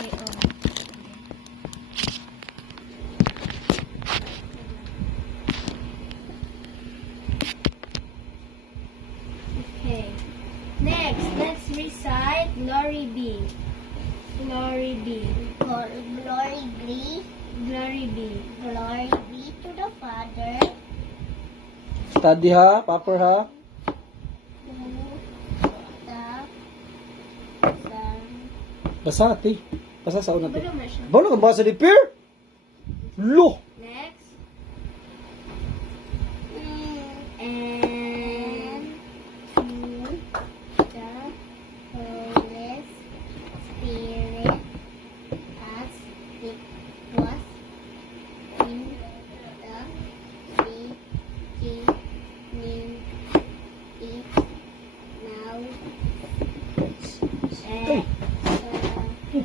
Ay, oh. Okay. Next, let's recite Glory be. Glory be. Glory be. Glory be. Glory be to the Father, Study ha, proper ha. to the Son. Basa ate. Basa sa una ate. Balo mo siya. Balo ka basa ni Pierre? Lo! Next. And And to the Holy Spirit, as it was in the beginning, is now, and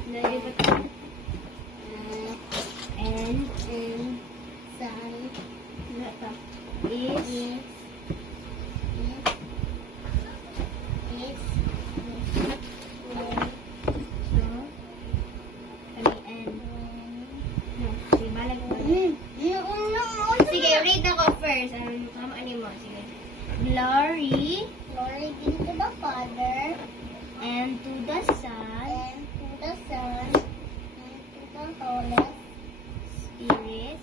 nalibat ko. And Son ano to? Is is so kami and no, sige, balag ko. Sige, read ako first. Ano mo? Sige. Glory Glory be to the Father, and to the Son, and to the Son, and to the Holy Spirit,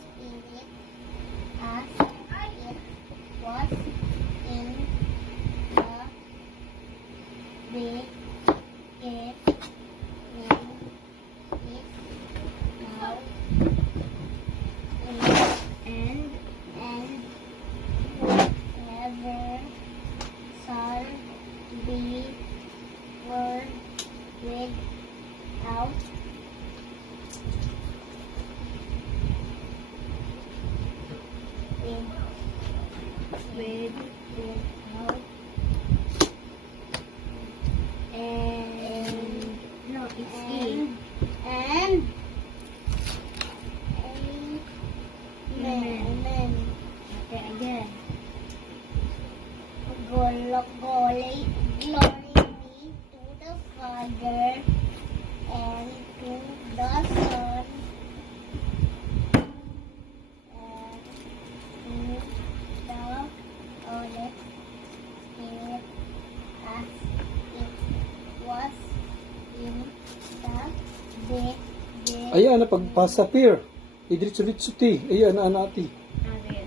Spirit, as it was in the beginning, is now, and and forever shall be, world without end. without and no, it's E. And Amen. Okay, again. Glory be to the Father, and to the Son, and to the Holy Spirit, as it was in the beginning. Ayan na pagpasa Pierre. Idritso-ritso ti. Ayan na ati. Okay.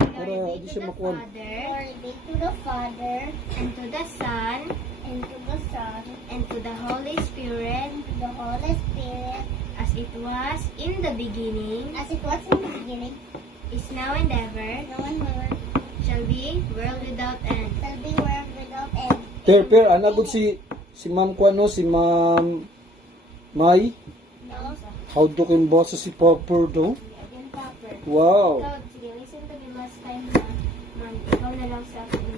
Para Glory di be to siya the makuha. Father, Glory be to the Father, and to the Son, and to the Son, and to the Holy Spirit, and to the Holy Spirit, as it was in the beginning, as it was in the beginning, is now and ever, no one more, shall be, world without end. shall be world without end. Pierre, anagod si Ma'am Kuano, si Ma'am May. No? How do kin boss si Popper do? Again, proper. Wow. Ikaw, sige, listen to the last time na, man, ikaw na lang sa akin